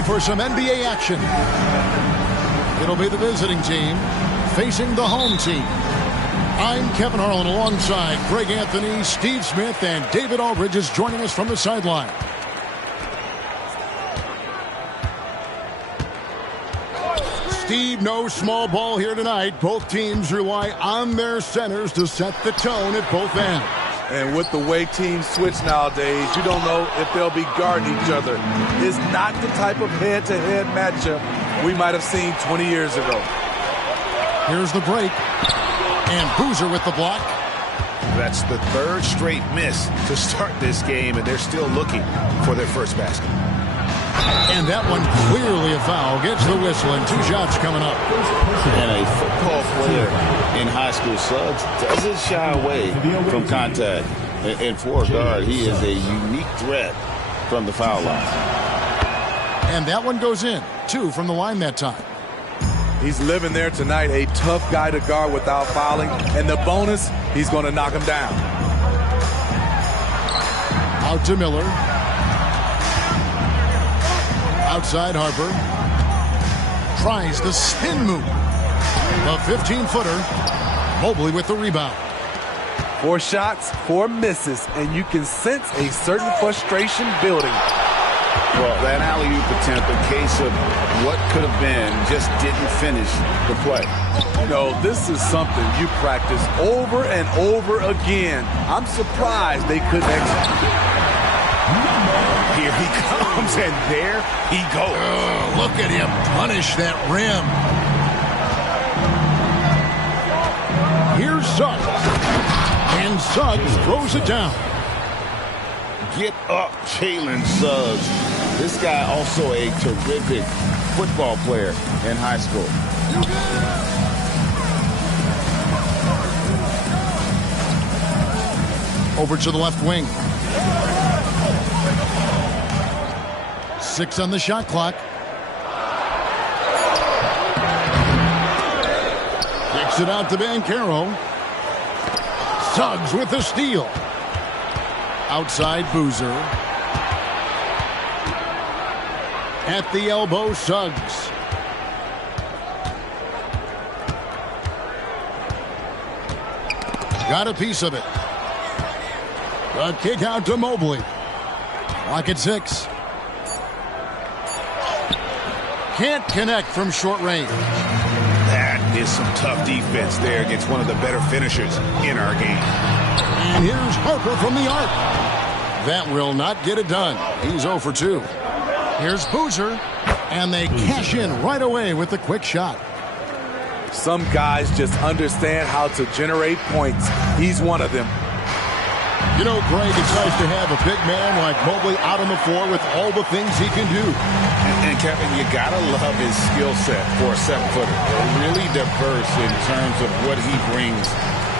ready for some NBA action. It'll be the visiting team facing the home team. I'm Kevin Harlan alongside Greg Anthony, Steve Smith, and David Aldridge is joining us from the sideline. Steve, no small ball here tonight. Both teams rely on their centers to set the tone at both ends. And with the way teams switch nowadays, you don't know if they'll be guarding each other. It's not the type of head-to-head matchup we might have seen 20 years ago. Here's the break. And Boozer with the block. That's the third straight miss to start this game, and they're still looking for their first basket. And that one clearly a foul. Gets the whistle, and 2 shots coming up. And a football player in high school, Suggs, doesn't shy away from contact. And for a guard, he is a unique threat from the foul line. And that one goes in. 2 from the line that time. He's living there tonight, a tough guy to guard without fouling. And the bonus, he's going to knock him down. Out to Miller. Outside Harper. Tries the spin move. A 15-footer. Mobley with the rebound. 4 shots, 4 misses, and you can sense a certain frustration building. Well, that alley-oop attempt, a case of what could have been, just didn't finish the play. You know, this is something you practice over and over again. I'm surprised they couldn't execute. Here he comes, and there he goes. Oh, look at him punish that rim. Here's Suggs. And Suggs throws it down. Get up, Jalen Suggs. This guy also a terrific football player in high school. Over to the left wing. 6 on the shot clock. Kicks it out to Banchero. Suggs with the steal. Outside Boozer. At the elbow, Suggs. Got a piece of it. A kick out to Mobley. Clock at 6. Can't connect from short range. That is some tough defense there against one of the better finishers in our game. And here's Harper from the arc. That will not get it done. He's 0 for 2. Here's Boozer. And they cash in right away with the quick shot. Some guys just understand how to generate points. He's one of them. You know, Greg, it's nice to have a big man like Mobley out on the floor with all the things he can do. And Kevin, you got to love his skill set for a 7-footer. Really diverse in terms of what he brings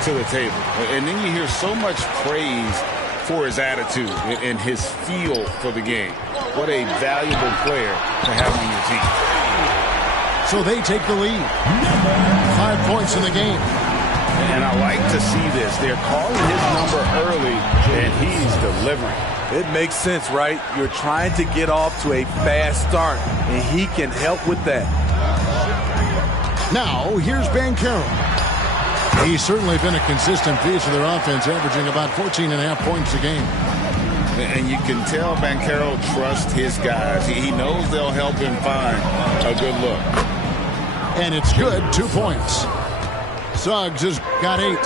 to the table. And then you hear so much praise for his attitude and his feel for the game. What a valuable player to have on your team. So they take the lead. 5 points in the game. And I like to see this. They're calling his number early, and he's delivering. It makes sense, right? You're trying to get off to a fast start, and he can help with that. Now, here's Banchero. He's certainly been a consistent piece of their offense, averaging about 14.5 points a game. And you can tell Banchero trusts his guys. He knows they'll help him find a good look. And it's good, 2 points. Suggs has got 8.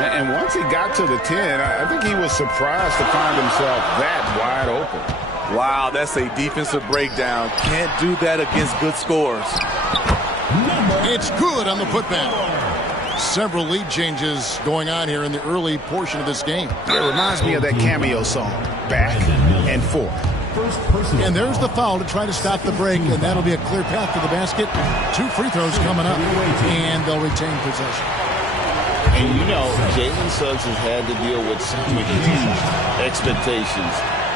And once he got to the 10, I think he was surprised to find himself that wide open. Wow, that's a defensive breakdown. Can't do that against good scores. It's good on the putback. Several lead changes going on here in the early portion of this game. It reminds me of that cameo song, Back and Forth. And there's the foul to try to stop the break, and that'll be a clear path to the basket. 2 free throws coming up, and they'll retain possession. And you know, Jalen Suggs has had to deal with some huge expectations,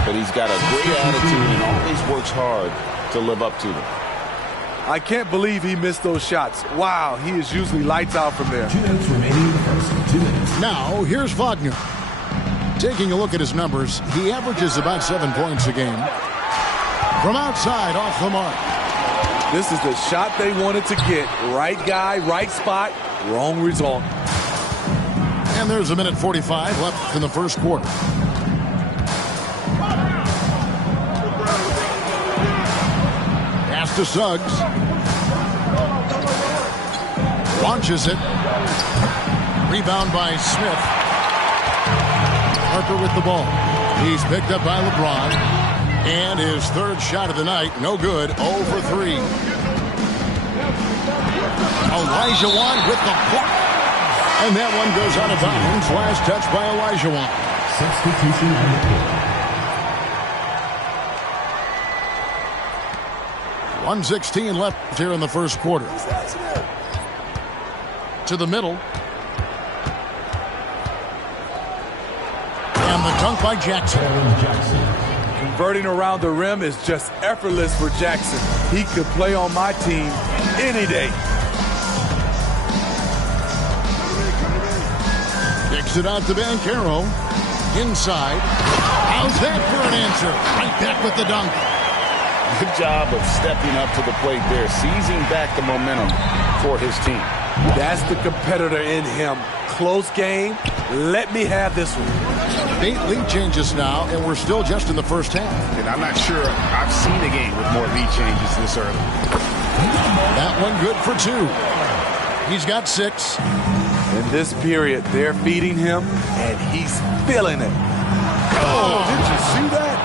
but he's got a great attitude and always works hard to live up to them. I can't believe he missed those shots. Wow, he is usually lights out from there. 2 minutes remaining in the first. 2 minutes. Now, here's Wagner. Taking a look at his numbers, he averages about 7 points a game. From outside, off the mark. This is the shot they wanted to get. Right guy, right spot, wrong result. And there's a minute 45 left in the first quarter. Pass to Suggs. Launches it. Rebound by Smith. Parker with the ball. He's picked up by LeBron. And his third shot of the night, no good, 0 for 3. Olajuwon with the block. And that one goes out of bounds. Last touch by Olajuwon. Substitution on the court. 1:16 left here in the first quarter. To the middle. And the dunk by Jackson. Converting around the rim is just effortless for Jackson. He could play on my team any day. Kicks it out to Banchero. Inside. How's that for an answer? Right back with the dunk. Good job of stepping up to the plate there, seizing back the momentum for his team. That's the competitor in him. Close game. Let me have this one. 8 lead changes now, and we're still just in the first half. And I'm not sure I've seen a game with more lead changes this early. That one good for 2. He's got 6. In this period, they're feeding him, and he's feeling it. Oh, did you see that?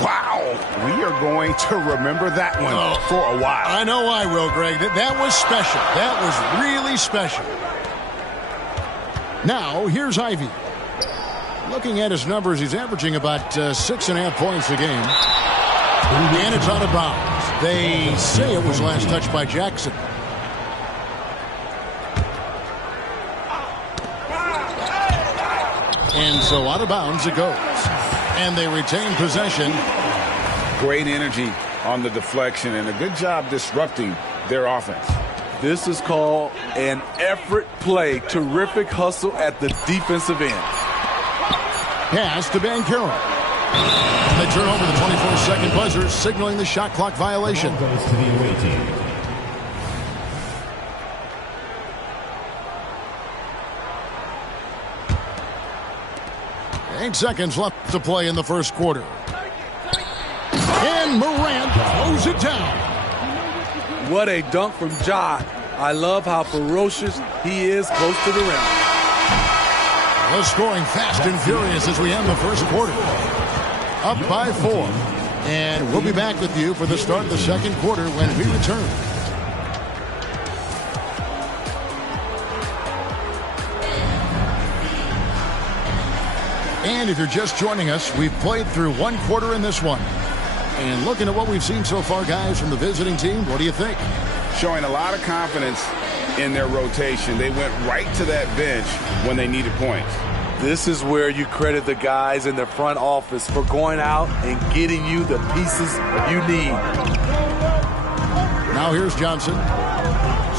Wow. We are going to remember that one for a while. I know I will, Greg. That was special. That was really special. Now, here's Ivy. Looking at his numbers, he's averaging about 6.5 points a game. And it's out of bounds. They say it was last touched by Jackson. And so out of bounds it goes. And they retain possession. Great energy on the deflection and a good job disrupting their offense. This is called an effort play. Terrific hustle at the defensive end. Pass to Banchero. And they turn over the 24-second buzzer, signaling the shot clock violation. Goes to the away team. Eight seconds left to play in the first quarter. And Morant throws it down. What a dunk from Ja. I love how ferocious he is close to the rim. The scoring fast and furious as we end the first quarter. Up by 4. And we'll be back with you for the start of the second quarter when we return. And if you're just joining us, we've played through one quarter in this one. And looking at what we've seen so far, guys, from the visiting team, what do you think? Showing a lot of confidence in their rotation. They went right to that bench when they needed points. This is where you credit the guys in the front office for going out and getting you the pieces you need. Now here's Johnson.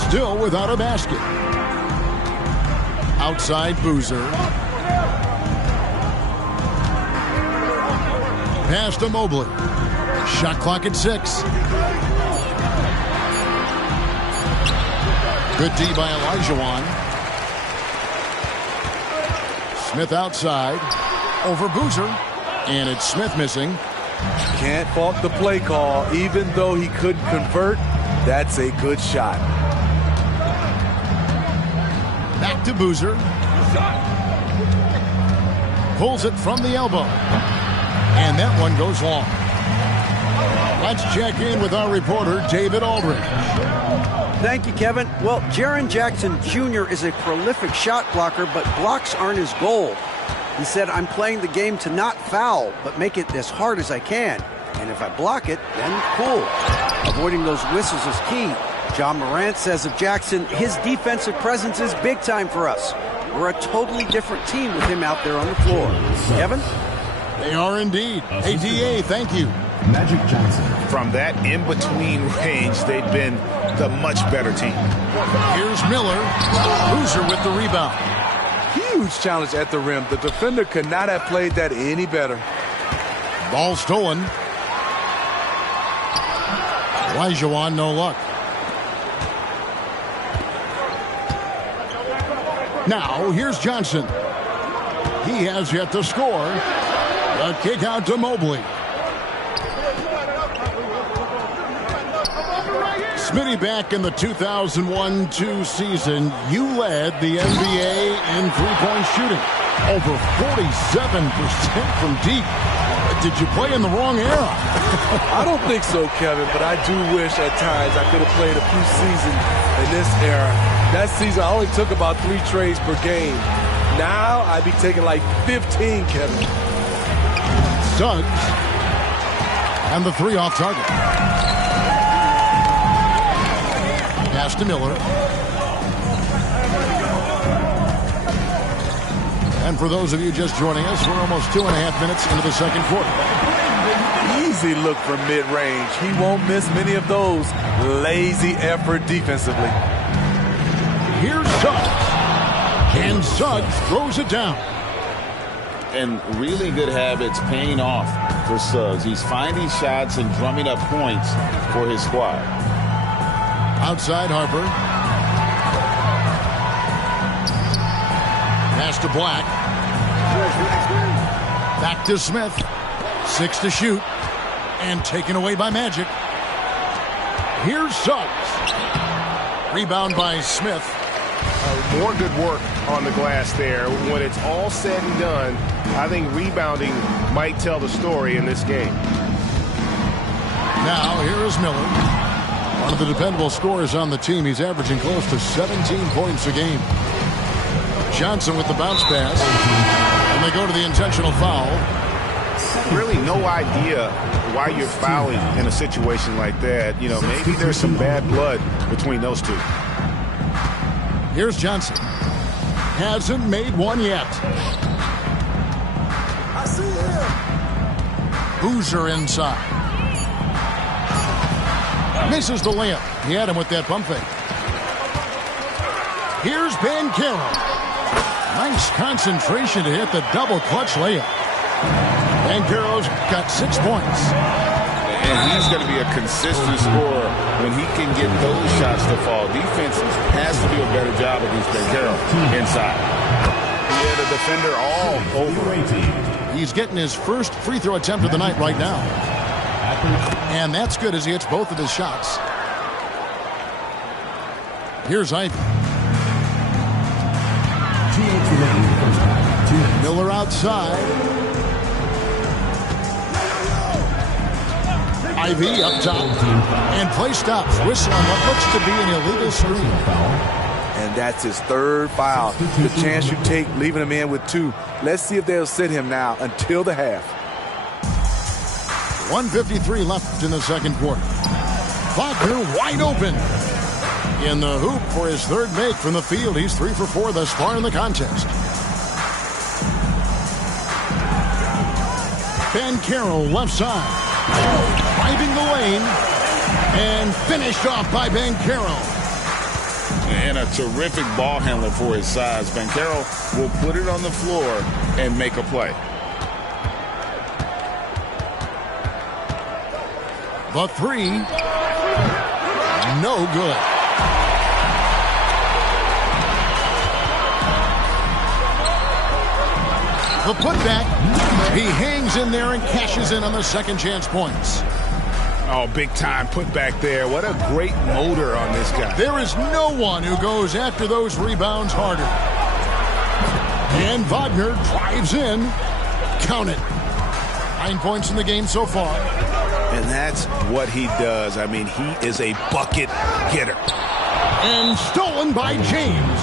Still without a basket. Outside Boozer. Pass to Mobley. Shot clock at 6. Good D by Olajuwon. Smith outside. Over Boozer. And it's Smith missing. Can't fault the play call. Even though he couldn't convert, that's a good shot. Back to Boozer. Pulls it from the elbow. And that one goes long. Let's check in with our reporter, David Aldridge. Thank you, Kevin. Well, Jaren Jackson Jr. is a prolific shot blocker, but blocks aren't his goal. He said, I'm playing the game to not foul, but make it as hard as I can. And if I block it, then cool. Avoiding those whistles is key. John Morant says of Jackson, his defensive presence is big time for us. We're a totally different team with him out there on the floor. Kevin? They are indeed. Hey, DA, thank you. Magic Johnson. From that in-between range, they've been the much better team. Here's Miller. Boozer with the rebound. Huge challenge at the rim. The defender could not have played that any better. Ball stolen. Olajuwon, no luck. Now, here's Johnson. He has yet to score. A kick out to Mobley. Smitty, back in the 2001-2 season, you led the NBA in three-point shooting. Over 47% from deep. Did you play in the wrong era? I don't think so, Kevin, but I do wish at times I could have played a few seasons in this era. That season, I only took about 3 trades per game. Now, I'd be taking like 15, Kevin. Suggs. And the 3 off target. Pass to Miller. And for those of you just joining us, we're almost 2.5 minutes into the second quarter. Easy look from mid-range. He won't miss many of those. Lazy effort defensively. Here's Suggs. And Suggs throws it down. And really good habits paying off for Suggs. He's finding shots and drumming up points for his squad. Outside Harper. Pass to Black. Back to Smith. 6 to shoot. And taken away by Magic. Here's Suggs. Rebound by Smith. More good work on the glass there. When it's all said and done, I think rebounding might tell the story in this game. Now, here is Miller. One of the dependable scorers on the team. He's averaging close to 17 points a game. Johnson with the bounce pass. And they go to the intentional foul. Really no idea why you're fouling in a situation like that. You know, maybe there's some bad blood between those two. Here's Johnson. Hasn't made one yet. I see him. Boozer inside. Misses the layup. He had him with that pump fake. Here's Banchero. Nice concentration to hit the double clutch layup. Banchero's got 6 points. And he's going to be a consistent scorer when he can get those shots to fall. Defense has to do a better job against Banchero inside. He had a defender all over. He's getting his first free throw attempt of the night right now. And that's good as he hits both of his shots. Here's Ivy. Miller outside. Ivy up top. And play stops. Whistle on what looks to be an illegal screen. And that's his 3rd foul. The chance you take leaving him in with 2. Let's see if they'll sit him now until the half. 1:53 left in the second quarter. Wagner wide open. In the hoop for his 3rd make from the field. He's 3 for 4 thus far in the contest. Banchero left side. Driving the lane. And finished off by Banchero. And a terrific ball handler for his size. Banchero will put it on the floor and make a play. The 3. No good. The putback. He hangs in there and cashes in on the second chance points. Oh, big time put back there. What a great motor on this guy. There is no one who goes after those rebounds harder. And Wagner drives in. Count it. 9 points in the game so far. And that's what he does. I mean, he is a bucket getter. And stolen by James.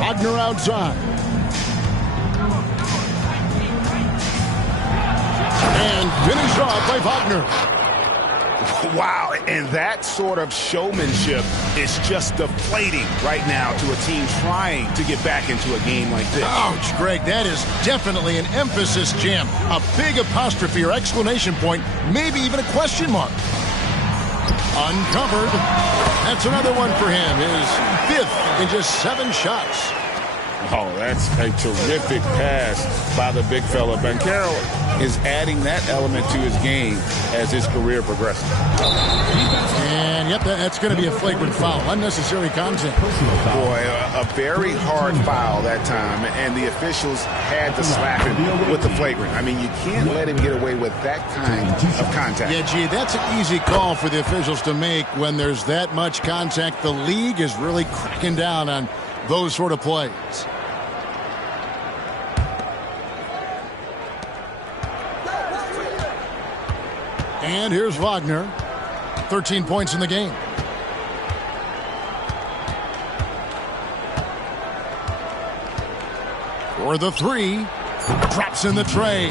Wagner outside. And finished off by Wagner. Wow, and that sort of showmanship is just deflating right now to a team trying to get back into a game like this. Ouch, Greg, that is definitely an emphasis jam. A big apostrophe or exclamation point, maybe even a question mark. Uncovered. That's another one for him. His 5th in just 7 shots. Oh, that's a terrific pass by the big fella. Banchero is adding that element to his game as his career progresses. And, yep, that's going to be a flagrant foul. Unnecessary contact. Boy, a very hard foul that time, and the officials had to slap him with the flagrant. I mean, you can't let him get away with that kind of contact. Yeah, gee, that's an easy call for the officials to make when there's that much contact. The league is really cracking down on those sort of plays. And here's Wagner. 13 points in the game. For the 3. Drops in the tray.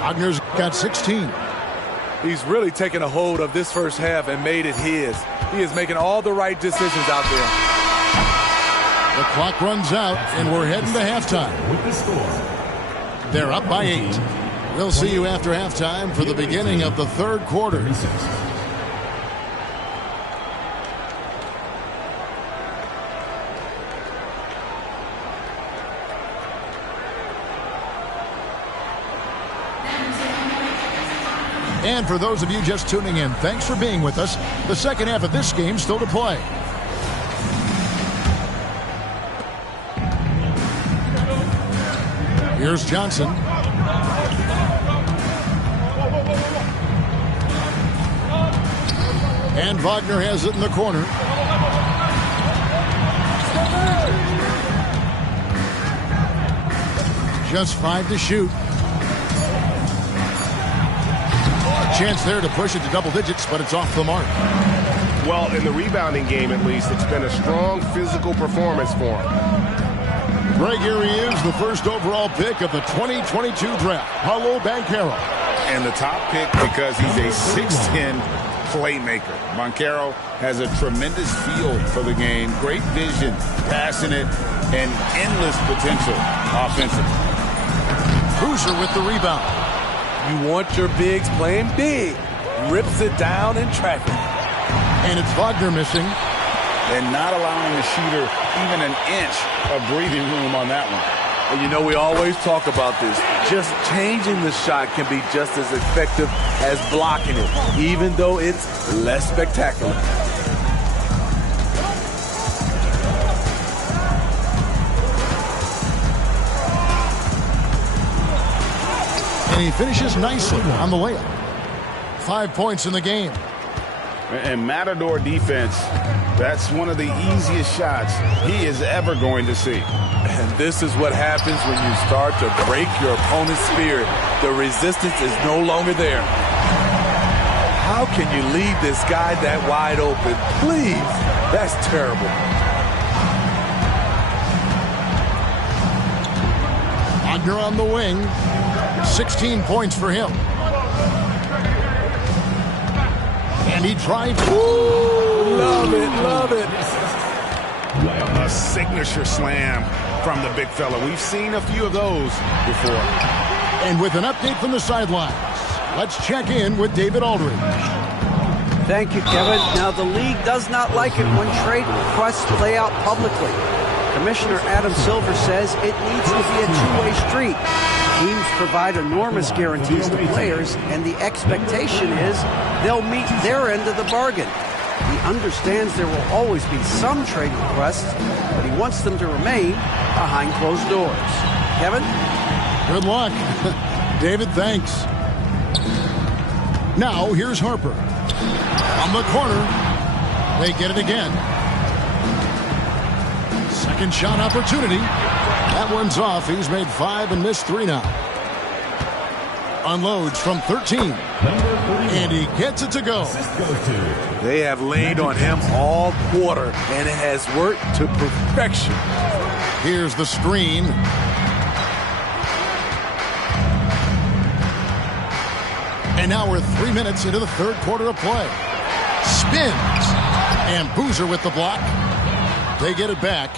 Wagner's got 16. He's really taken a hold of this first half and made it his. He is making all the right decisions out there. The clock runs out, and we're heading to halftime. They're up by 8. We'll see you after halftime for the beginning of the 3rd quarter. And for those of you just tuning in, thanks for being with us. The second half of this game still to play. Here's Johnson. And Wagner has it in the corner. Just 5 to shoot. Chance there to push it to double digits, but it's off the mark. Well, in the rebounding game, at least, it's been a strong physical performance for him. Greg, here he is, the first overall pick of the 2022 draft, Paolo Banchero. And the top pick because he's a 6'10 playmaker. Banchero has a tremendous feel for the game, great vision, passing it, and endless potential offensively. Hoosier with the rebound. You want your bigs playing big. Rips it down in traffic. And it's Wagner missing. And not allowing the shooter even an inch of breathing room on that one. And you know, we always talk about this. Just changing the shot can be just as effective as blocking it, even though it's less spectacular. And he finishes nicely on the layup. 5 points in the game. And Matador defense, that's one of the easiest shots he is ever going to see. And this is what happens when you start to break your opponent's spirit. The resistance is no longer there. How can you leave this guy that wide open? Please, that's terrible. Wagner on the wing. 16 points for him. And he drives. Ooh, love it, love it. A signature slam from the big fella. We've seen a few of those before. And with an update from the sidelines, let's check in with David Aldridge. Thank you, Kevin. Now, the league does not like it when trade requests play out publicly. Commissioner Adam Silver says it needs to be a two-way street. Teams provide enormous guarantees to players, and the expectation is they'll meet their end of the bargain. He understands there will always be some trade requests, but he wants them to remain behind closed doors. Kevin? Good luck. David, thanks. Now, here's Harper. On the corner. They get it again. Second shot opportunity. That one's off. He's made 5 and missed 3 now. Unloads from 13. And he gets it to go. They have leaned on him all quarter, and it has worked to perfection. Here's the screen. And now we're 3 minutes into the third quarter of play. Spins. And Boozer with the block. They get it back.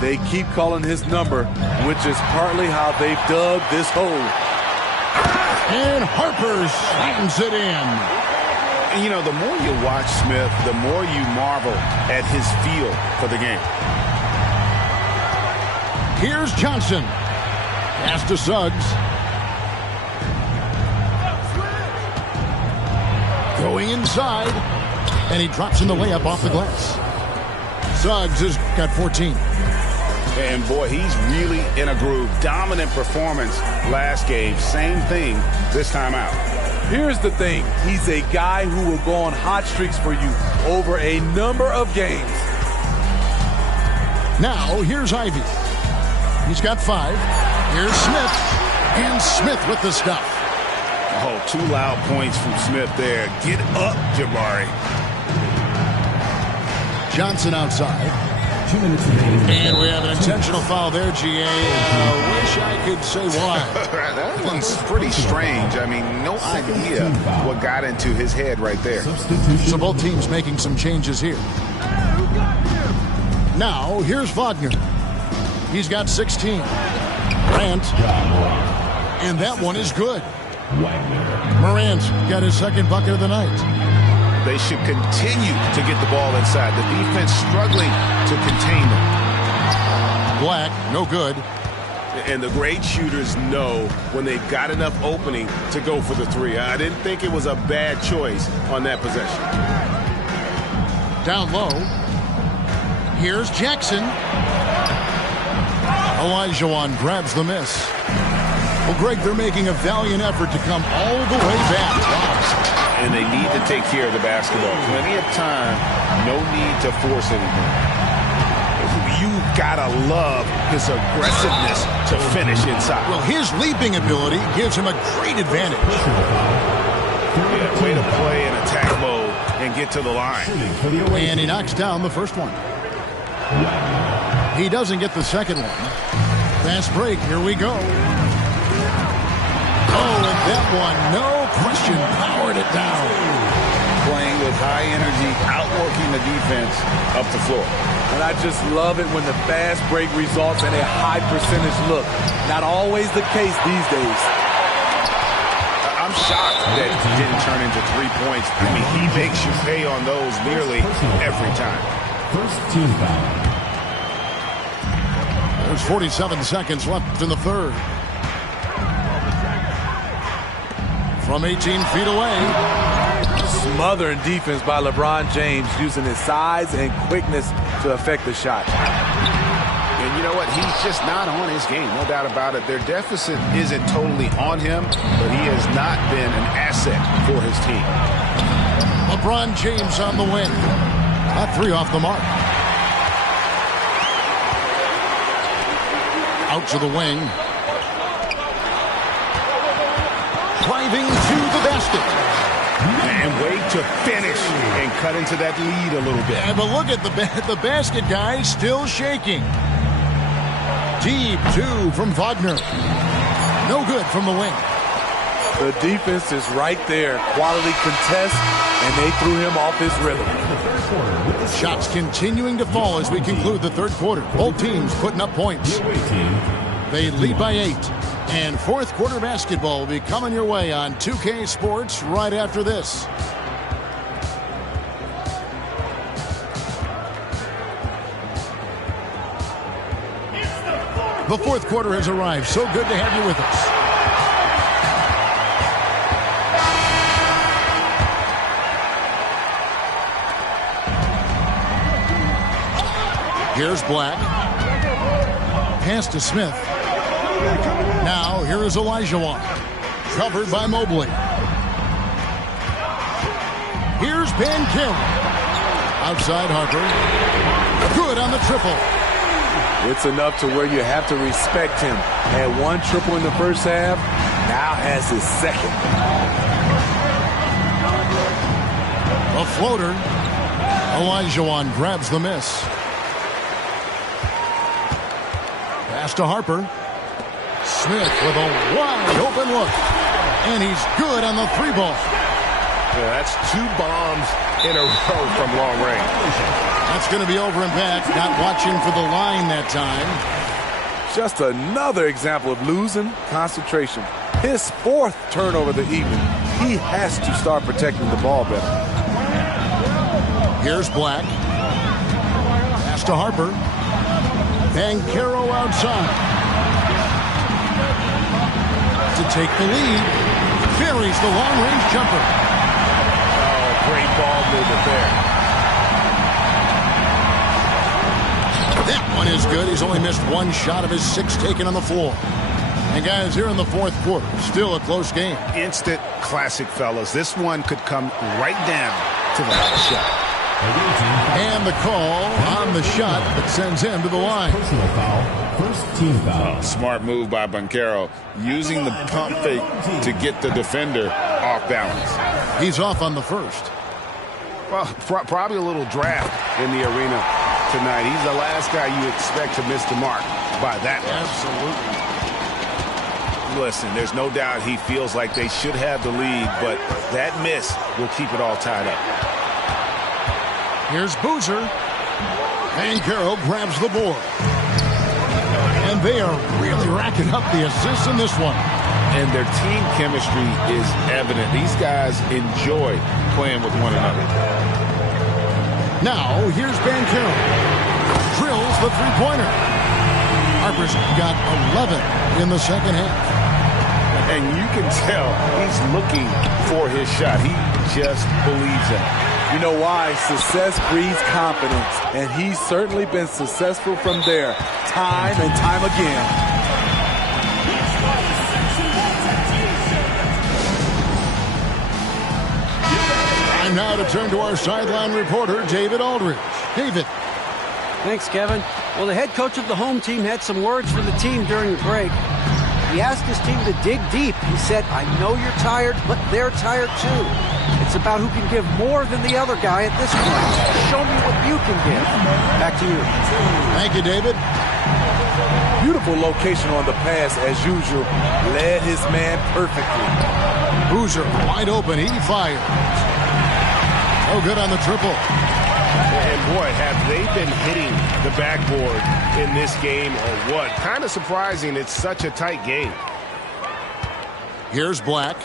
They keep calling his number, which is partly how they've dug this hole. And Harper slams it in. And, you know, the more you watch Smith, the more you marvel at his feel for the game. Here's Johnson. Pass to Suggs. Going inside. And he drops in the layup off the glass. Suggs has got 14. And, boy, he's really in a groove. Dominant performance last game. Same thing this time out. Here's the thing. He's a guy who will go on hot streaks for you over a number of games. Now, here's Ivy. He's got 5. Here's Smith. And Smith with the stuff. Oh, 2 loud points from Smith there. Get up, Jabari. Johnson outside. 2 minutes remaining. And we have an intentional foul there, GA. Wish I could say why. That one's pretty strange. I mean, no idea what got into his head right there. So both teams making some changes here. Now, here's Wagner. He's got 16. Morant. And that one is good. Morant got his second bucket of the night. They should continue to get the ball inside. The defense struggling to contain them. Black, no good. And the great shooters know when they've got enough opening to go for the 3. I didn't think it was a bad choice on that possession. Down low. Here's Jackson. Olajuwon grabs the miss. Well, Greg, they're making a valiant effort to come all the way back. Wow. And they need to take care of the basketball. Plenty of time, no need to force anything. You've got to love his aggressiveness to finish inside. Well, his leaping ability gives him a great advantage. Yeah, way to play in attack mode and get to the line. And he knocks down the first one. He doesn't get the second one. Fast break, here we go. Oh, and that one, no question, powered it down. Playing with high energy, outworking the defense up the floor. And I just love it when the fast break results in a high percentage look. Not always the case these days. I'm shocked that it didn't turn into 3 points. I mean, he makes you pay on those nearly every time. First team foul. There's 47 seconds left in the third. From 18 feet away. Smothering defense by LeBron James, using his size and quickness to affect the shot. And you know what? He's just not on his game, no doubt about it. Their deficit isn't totally on him, but he has not been an asset for his team. LeBron James on the wing. That 3 off the mark. Out to the wing. Driving to the basket. And wait to finish and cut into that lead a little bit. Yeah, but look at the basket guy still shaking. Deep 2 from Wagner. No good from the wing. The defense is right there. Quality contest, and they threw him off his rhythm. Shots continuing to fall as we conclude the third quarter. Both teams putting up points. They lead by 8. And fourth quarter basketball will be coming your way on 2K Sports right after this. The fourth quarter has arrived. So good to have you with us. Here's Black. Pass to Smith. Now, here is Olajuwon. Covered by Mobley. Here's Banchero. Outside Harper. Good on the triple. It's enough to where you have to respect him. Had 1 triple in the first half, now has his second. A floater. Olajuwon grabs the miss. Pass to Harper. Smith with a wide open look. And he's good on the 3-ball. Yeah, that's 2 bombs in a row from long range. That's going to be over and back. Not watching for the line that time. Just another example of losing concentration. His 4th turnover of the evening. He has to start protecting the ball better. Here's Black. Pass to Harper. Banchero outside. To take the lead. Buries the long-range jumper. Oh, great ball movement there. That one is good. He's only missed 1 shot of his 6 taken on the floor. And guys, here in the 4th quarter, still a close game. Instant classic, fellas. This one could come right down to the last shot. And the call on the shot that sends him to the line. Personal foul. First team foul. Smart move by Banchero, using the pump fake to get the defender off balance. He's off on the first. Well, probably a little draft in the arena tonight. He's the last guy you expect to miss the mark by that much. Absolutely. Listen, there's no doubt he feels like they should have the lead, but that miss will keep it all tied up. Here's Boozer. Banchero grabs the board. And they are really racking up the assists in this one. And their team chemistry is evident. These guys enjoy playing with one another. Now, here's Banchero. Drills the 3-pointer. Harper's got 11 in the second half. And you can tell he's looking for his shot. He just believes in it. You know why? Success breeds confidence. And he's certainly been successful from there, time and time again. Time now to turn to our sideline reporter, David Aldridge. David. Thanks, Kevin. Well, the head coach of the home team had some words for the team during the break. He asked his team to dig deep. He said, I know you're tired, but they're tired too. It's about who can give more than the other guy at this point. Show me what you can give. Back to you. Thank you, David. Beautiful location on the pass, as usual. Led his man perfectly. Boozer wide open. He fires. Oh, good on the triple. And boy, have they been hitting the backboard in this game or what? Kind of surprising. It's such a tight game. Here's Black.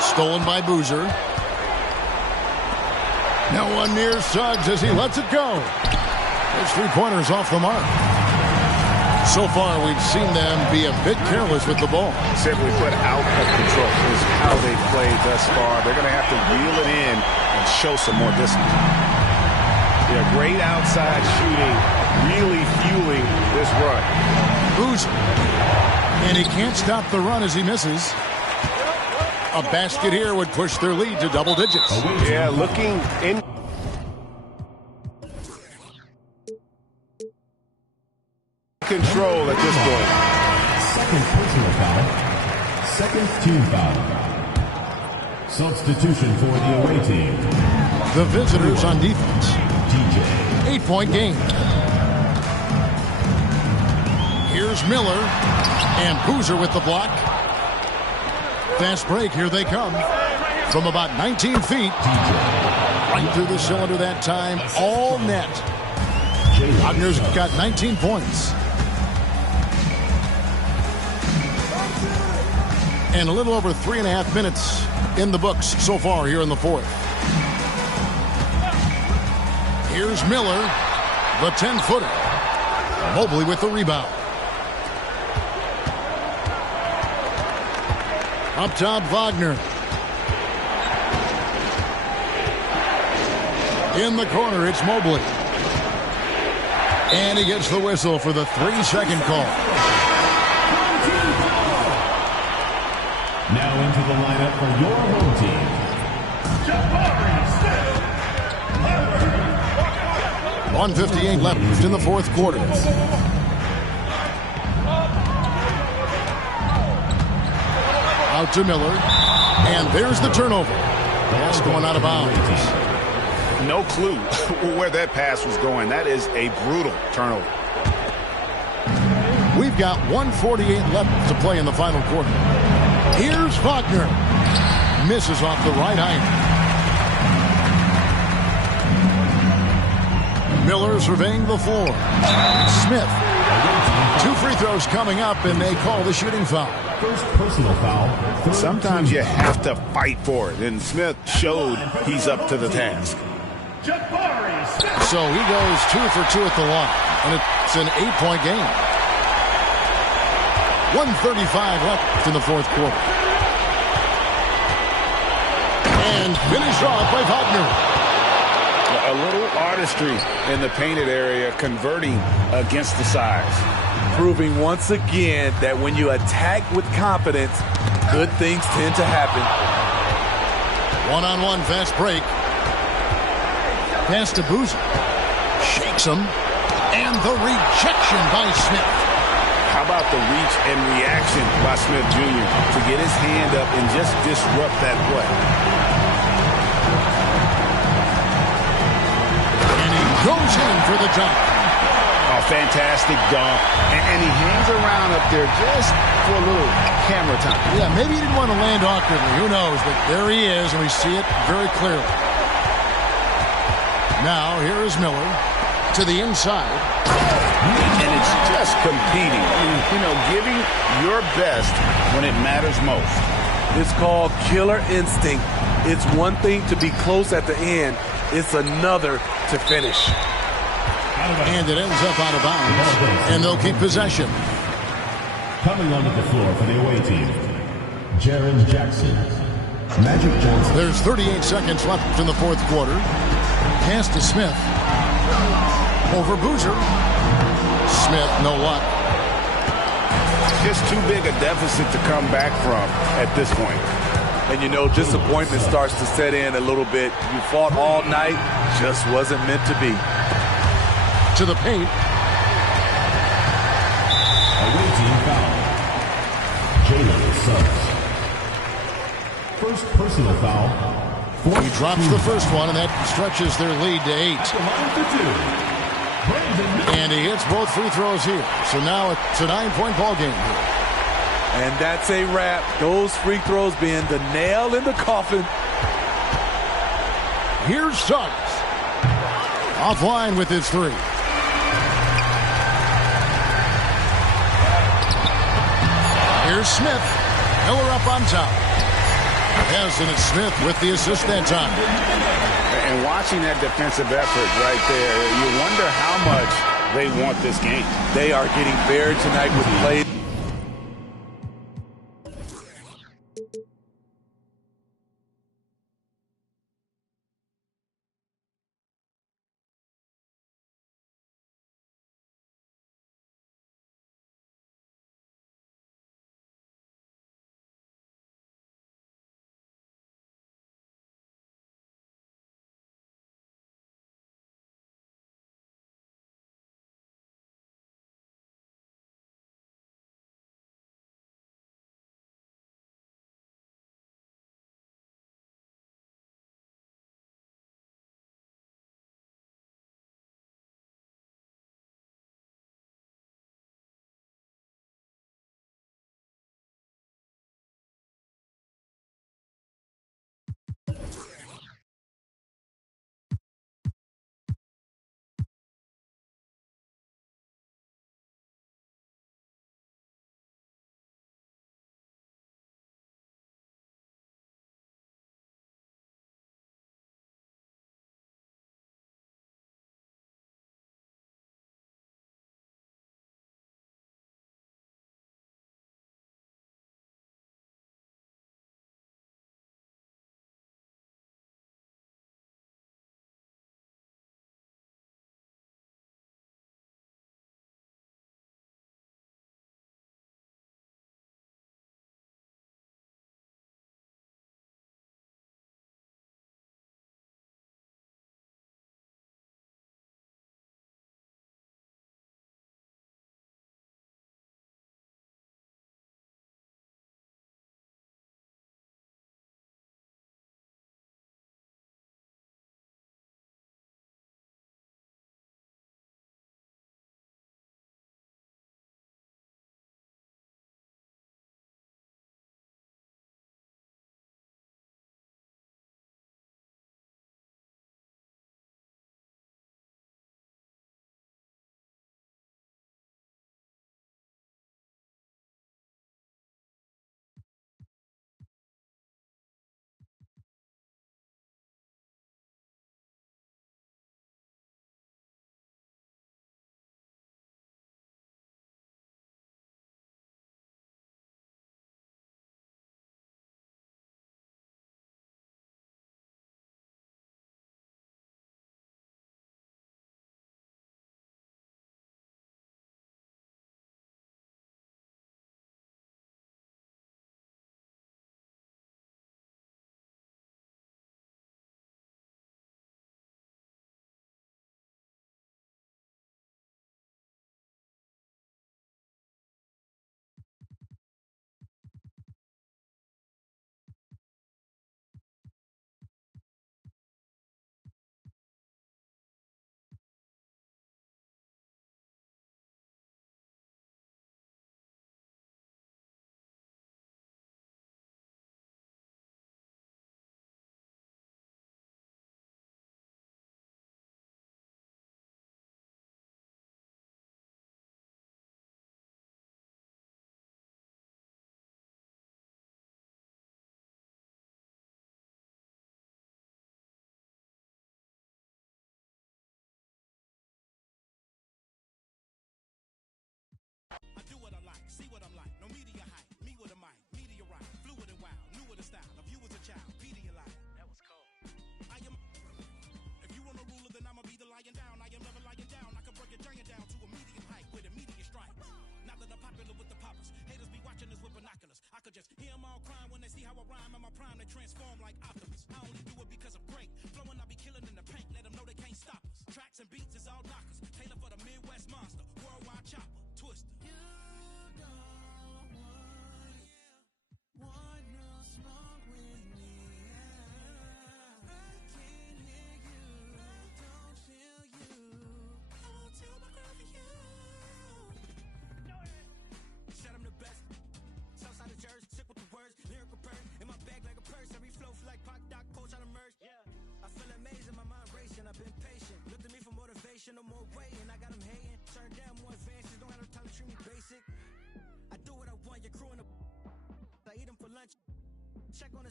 Stolen by Boozer. No one near Suggs as he lets it go. His 3-pointer's off the mark. So far, we've seen them be a bit careless with the ball. Simply put, out of control is how they've played thus far. They're going to have to reel it in and show some more discipline. Yeah, great outside shooting, really fueling this run. Boozer. And he can't stop the run as he misses. A basket here would push their lead to double digits. Yeah, looking in. Control at this point. Second personal foul. Second team foul. Substitution for the away team. The visitors on defense. DJ. 8-point game. Here's Miller. And Boozer with the block. Fast break. Here they come. From about 19 feet. Right through the cylinder that time. All net. Wagner's got 19 points. And a little over 3.5 minutes in the books so far here in the 4th. Here's Miller, the 10-footer. Mobley with the rebound. Up top, Wagner. In the corner, it's Mobley. And he gets the whistle for the 3-second call. Now into the lineup for your home team. 1:58 left in the 4th quarter. Out to Miller. And there's the turnover. Pass going out of bounds. No clue where that pass was going. That is a brutal turnover. We've got 1:48 left to play in the final quarter. Here's Wagner. Misses off the right iron. Miller surveying the floor. Smith. 2 free throws coming up, and they call the shooting foul. First personal foul. Sometimes you have to fight for it, and Smith showed he's up to the task. So he goes 2 for 2 at the line, and it's an 8-point game. 1:35 left in the fourth quarter. And finished off by Wagner. A little artistry in the painted area, converting against the size. Proving once again that when you attack with confidence, good things tend to happen. One-on-one fast break. Pass to Boozer. Shakes him. And the rejection by Smith. How about the reach and reaction by Smith Jr. to get his hand up and just disrupt that play? And he goes in for the dunk. A fantastic dunk. And he hangs around up there just for a little camera time. Yeah, maybe he didn't want to land awkwardly. Who knows? But there he is, and we see it very clearly. Now, here is Miller to the inside. And it's just competing. You know, giving your best when it matters most. It's called killer instinct. It's one thing to be close at the end. It's another to finish. And it ends up out of bounds. And they'll keep possession. Coming onto the floor for the away team, Jaren Jackson. Magic Johnson. There's 38 seconds left in the fourth quarter. Pass to Smith. Over Boozer. Smith, no luck. Just too big a deficit to come back from at this point. And you know, disappointment starts to set in a little bit. You fought all night, just wasn't meant to be. To the paint. Away team foul. Jalen Suggs. First personal foul. He drops the first one, and that stretches their lead to 8. And he hits both free throws here. So now it's a 9-point ball game here. And that's a wrap. Those free throws being the nail in the coffin. Here's Suggs. Offline with his 3. Here's Smith. Miller up on top. Yes, and it's Smith with the assist that time. And watching that defensive effort right there, you wonder how much they want this game. They are getting buried tonight with plays.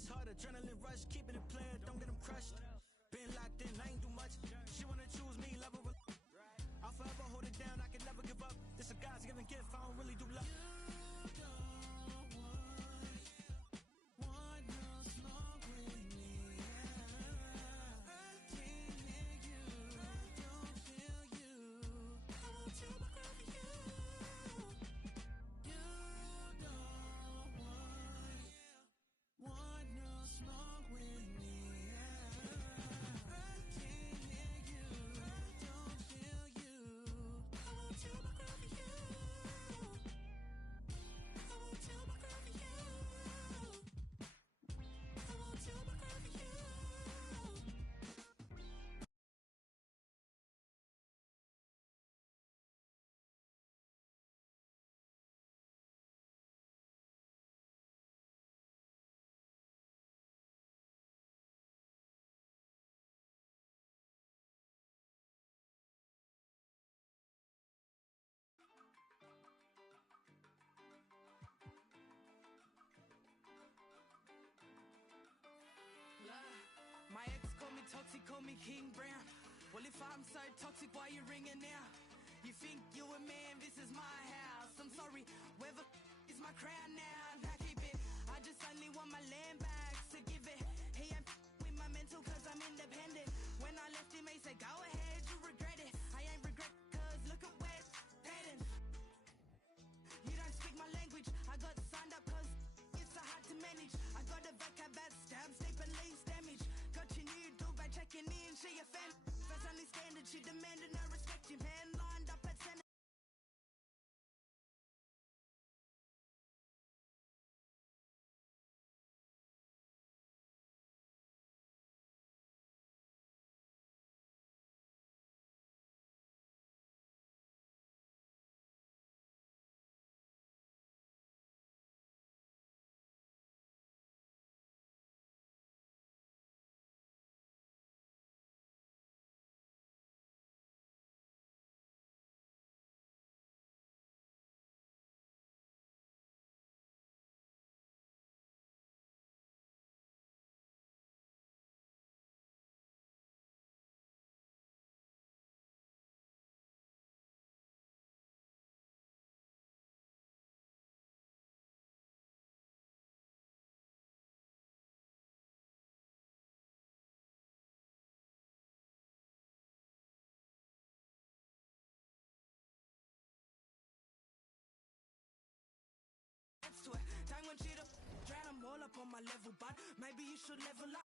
it's hard, adrenaline rush, keeping it playing, don't get them crushed. Been locked in, I ain't do much. She wanna choose me, love her. I'll forever hold it down, I can never give up. This a God's given gift, I don't really do love. You don't want no smoke with me. I can't hear you, I don't feel you. I won't tell my girl for you. You don't want no smoke with me. My ex call me toxic, call me King Brown. Well, if I'm so toxic, why you ringing now? You think you a man, this is my house. I'm sorry, where the is my crown now? I keep it, I just only want my land back, so give it. He ain't with my mental cause I'm independent. When I left him, he said, go ahead, you regret it. I ain't regret cause look at where it's heading. You don't speak my language, I got signed up cause it's so hard to manage. I got a vocab bad stab, sleep and least damage. Got your new door by checking in, she a fan. First only standard, she demanded no respect. Your man lined up at 10. To it. Don't want you to drown them all up on my level, but maybe you should level up.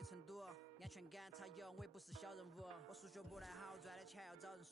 的程度，安全感它永远不是小人物。我数学不太好，赚的钱要找人